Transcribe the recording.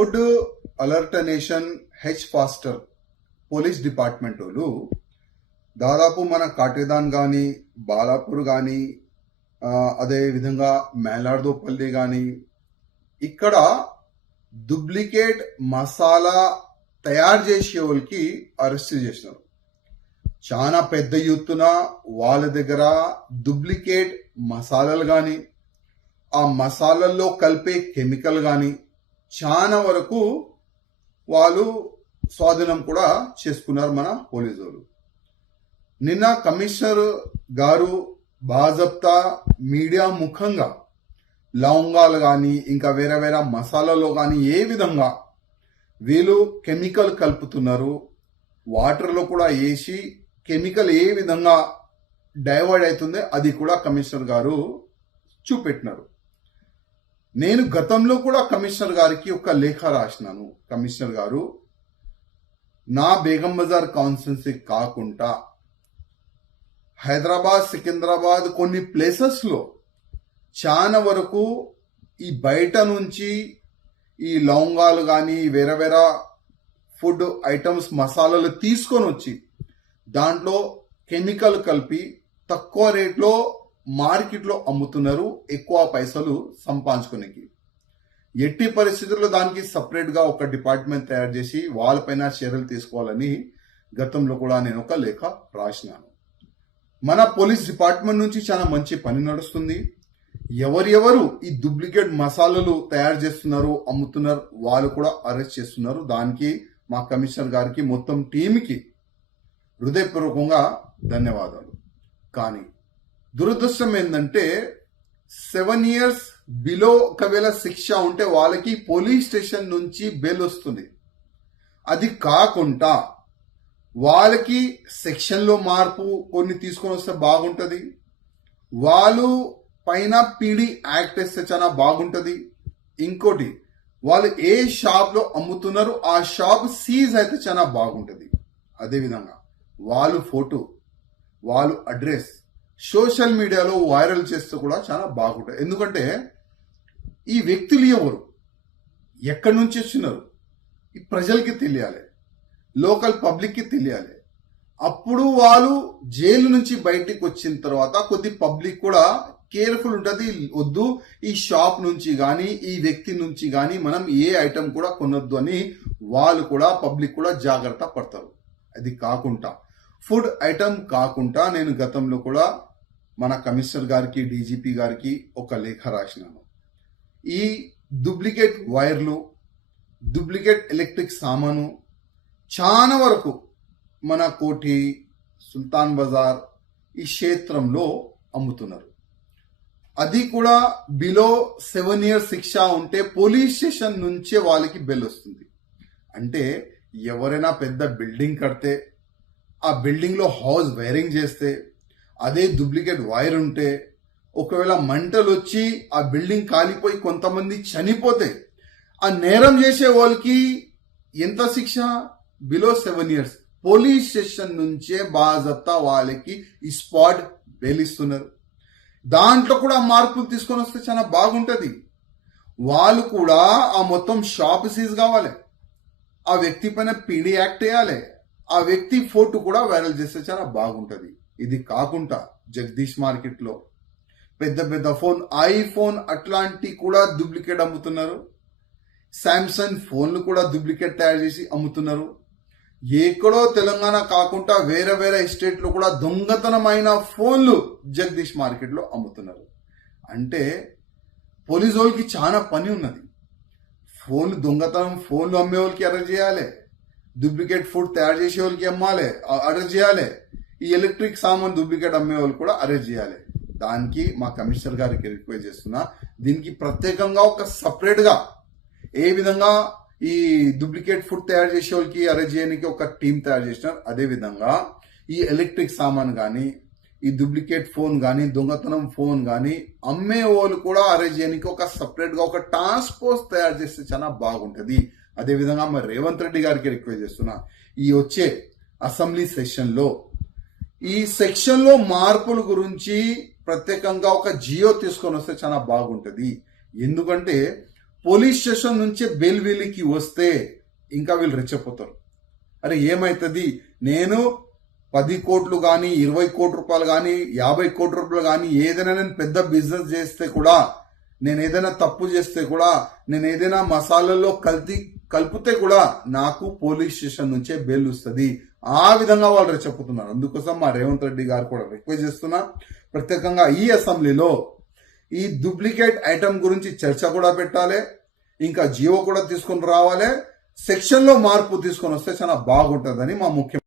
Food alert nation H faster police department వాళ్ళు దాదాపు మన కాటేదాన్ కానీ బాలాపూర్ కానీ అదే విధంగా మేలార్దోపల్లి కానీ ఇక్కడ డూప్లికేట్ మసాలా తయారు చేసే వాళ్ళకి అరెస్ట్ చేసినారు. చాలా పెద్ద ఎత్తున వాళ్ళ దగ్గర డూప్లికేట్ మసాలాలు కానీ ఆ మసాలాల్లో కలిపే కెమికల్ కానీ చాలా వరకు వాళ్ళు స్వాధీనం కూడా చేసుకున్నారు మన పోలీసు వాళ్ళు. నిన్న కమిషనర్ గారు బాజప్తా మీడియా ముఖంగా లవంగాలు కానీ ఇంకా వేరే వేరే మసాలాలో కానీ ఏ విధంగా వీళ్ళు కెమికల్ కలుపుతున్నారు, వాటర్లో కూడా వేసి కెమికల్ ఏ విధంగా డైవర్ట్ అవుతుంది అది కూడా కమిషనర్ గారు చూపెట్టినారు. నేను గతంలో కూడా కమిషనర్ గారికి ఒక లేఖ రాసినాను. కమిషనర్ గారు, నా బేగం బజార్ కాన్స్టిట్యున్సీ కాకుండా హైదరాబాద్, సికింద్రాబాద్ కొన్ని ప్లేసెస్ లో చాలా వరకు ఈ బయట నుంచి ఈ లవంగాలు కానీ వేరే వేరే ఫుడ్ ఐటమ్స్ మసాలాలు తీసుకొని వచ్చి దాంట్లో కెమికల్ కలిపి తక్కువ రేట్లో మార్కెట్లో అమ్ముతున్నారు, ఎక్కువ పైసలు సంపాదించుకునేకి. ఎట్టి పరిస్థితుల్లో దానికి సపరేట్ గా ఒక డిపార్ట్మెంట్ తయారు చేసి వాళ్ళపైన చర్యలు తీసుకోవాలని గతంలో కూడా నేను ఒక లేఖ రాసినాను. మన పోలీస్ డిపార్ట్మెంట్ నుంచి చాలా మంచి పని నడుస్తుంది. ఎవరెవరు ఈ డూప్లికేట్ మసాలాలు తయారు చేస్తున్నారు, అమ్ముతున్నారు వాళ్ళు కూడా అరెస్ట్ చేస్తున్నారు. దానికి మా కమిషనర్ గారికి మొత్తం టీంకి హృదయపూర్వకంగా ధన్యవాదాలు. కానీ దురదృష్టం ఏంటంటే 7 years బిలో ఒకవేళ శిక్ష ఉంటే వాళ్ళకి పోలీస్ స్టేషన్ నుంచి బెయిల్ వస్తుంది. అది కాకుండా వాళ్ళకి సెక్షన్లో మార్పు కొన్ని తీసుకొని వస్తే బాగుంటది. వాళ్ళు పైన పీడీ యాక్ట్ వేస్తే చాలా బాగుంటది. ఇంకోటి, వాళ్ళు ఏ షాప్ లో అమ్ముతున్నారు ఆ షాప్ సీజ్ అయితే చాలా బాగుంటది. అదేవిధంగా వాళ్ళు ఫోటో, వాళ్ళు అడ్రస్ సోషల్ మీడియాలో వైరల్ చేస్తే కూడా చాలా బాగుంటుంది. ఎందుకంటే ఈ వ్యక్తులు ఎవరు, ఎక్కడి నుంచి వచ్చినారు, ఈ ప్రజలకి తెలియాలి, లోకల్ పబ్లిక్కి తెలియాలి. అప్పుడు వాళ్ళు జైలు నుంచి బయటికి వచ్చిన తర్వాత కొద్ది పబ్లిక్ కూడా కేర్ఫుల్ ఉంటుంది. వద్దు, ఈ షాప్ నుంచి కానీ ఈ వ్యక్తి నుంచి కానీ మనం ఏ ఐటమ్ కూడా కొనొద్దు అని వాళ్ళు కూడా పబ్లిక్ కూడా జాగ్రత్త పడతారు. అది కాకుండా ఫుడ్ ఐటమ్ కాకుండా నేను గతంలో కూడా మన కమిషనర్ గారికి, డీజీపీ గారికి ఒక లేఖ రాసినాను. ఈ డూప్లికేట్ వైర్లు, డూప్లికేట్ ఎలక్ట్రిక్ సామాను చాలా వరకు మన కోఠి, సుల్తాన్ బజార్ ఈ క్షేత్రంలో అమ్ముతున్నారు. అది కూడా బిలో 7 years శిక్ష ఉంటే పోలీస్ స్టేషన్ నుంచే వాళ్ళకి బెల్ వస్తుంది. అంటే ఎవరైనా పెద్ద బిల్డింగ్ కడితే ఆ బిల్డింగ్ లో హౌస్ వైరింగ్ చేస్తే అదే డూప్లికేట్ వైర్ ఉంటే ఒకవేళ మంటలు వచ్చి ఆ బిల్డింగ్ కాలిపోయి కొంతమంది చనిపోతే ఆ నేరం చేసే వాళ్ళకి ఎంత శిక్ష? Below 7 years. పోలీస్ స్టేషన్ నుంచే బాజప్తా వాళ్ళకి ఈ స్పాట్ బెయిల్ ఇస్తున్నారు. దాంట్లో కూడా మార్పులు తీసుకొని వస్తే చాలా బాగుంటది. వాళ్ళు కూడా ఆ మొత్తం షాప్ సీజ్ కావాలి, ఆ వ్యక్తి పైన పీడీ యాక్ట్ వేయాలి, ఆ వ్యక్తి ఫోటో కూడా వైరల్ చేస్తే చాలా బాగుంటది. ఇది కాకుండా జగదీష్ మార్కెట్ లో పెద్ద పెద్ద ఫోన్, ఐఫోన్ అట్లాంటి కూడా డూప్లికేట్ అమ్ముతున్నారు. శాంసంగ్ ఫోన్లు కూడా డూప్లికేట్ తయారు చేసి అమ్ముతున్నారు. ఎక్కడో తెలంగాణ కాకుండా వేరే వేరే స్టేట్ లో కూడా దొంగతనమైన ఫోన్లు జగదీష్ మార్కెట్ లో అమ్ముతున్నారు. అంటే పోలీసు వాళ్ళకి చాలా పని ఉన్నది. ఫోన్లు దొంగతనం, ఫోన్లు అమ్మే వాళ్ళకి అరెస్ట్ చేయాలి, డూప్లికేట్ ఫుడ్ తయారు చేసే వాళ్ళకి అమ్మాలి, అరెస్ట్ చేయాలి, ఈ ఎలక్ట్రిక్ సామాన్ డూప్లికేట్ అమ్మే వాళ్ళు కూడా అరెస్ట్ చేయాలి. దానికి మా కమిషనర్ గారికి రిక్వెస్ట్ చేస్తున్నా, దీనికి ప్రత్యేకంగా ఒక సపరేట్ గా ఏ విధంగా ఈ డూప్లికేట్ ఫుడ్ తయారు చేసే వాళ్ళకి అరెస్ట్ చేయడానికి ఒక టీం తయారు చేసినారు, అదే విధంగా ఈ ఎలక్ట్రిక్ సామాన్ కానీ ఈ డూప్లికేట్ ఫోన్ కానీ దొంగతనం ఫోన్ కానీ అమ్మే వాళ్ళు కూడా అరెస్ట్ చేయడానికి ఒక సపరేట్ గా ఒక టాస్క్ ఫోర్స్ తయారు చేస్తే చాలా బాగుంటది. అదే విధంగా మరి రేవంత్ రెడ్డి గారికి రిక్వెస్ట్ చేస్తున్నా, ఈ వచ్చే అసెంబ్లీ సెషన్ లో ఈ సెక్షన్ లో మార్పుల గురించి ప్రత్యేకంగా ఒక జియో తీసుకొని వస్తే చాలా బాగుంటది. ఎందుకంటే పోలీస్ స్టేషన్ నుంచే బెయిల్ వీళ్ళకి వస్తే ఇంకా వీళ్ళు రెచ్చపోతారు. అరే ఏమైతుంది, నేను 10 కోట్లు కానీ 20 కోట్ల రూపాయలు కానీ 50 కోట్ల రూపాయలు కానీ ఏదైనా నేను పెద్ద బిజినెస్ చేస్తే కూడా, నేను ఏదైనా తప్పు చేస్తే కూడా, నేను ఏదైనా మసాలాల్లో కలిపితే కూడా నాకు పోలీస్ స్టేషన్ నుంచే బెయిల్ వస్తుంది. ఆ విధంగా వాళ్ళు రెచ్చపోతున్నారు. అందుకోసం మా రేవంత్ రెడ్డి గారు కూడా రిక్వెస్ట్ చేస్తున్నా, ప్రత్యేకంగా ఈ అసెంబ్లీలో ఈ డూప్లికేట్ ఐటమ్ గురించి చర్చ కూడా పెట్టాలి, ఇంకా జియో కూడా తీసుకొని రావాలి, సెక్షన్ లో మార్పు తీసుకొని వస్తే చాలా బాగుంటుందని మా ముఖ్యమంత్రి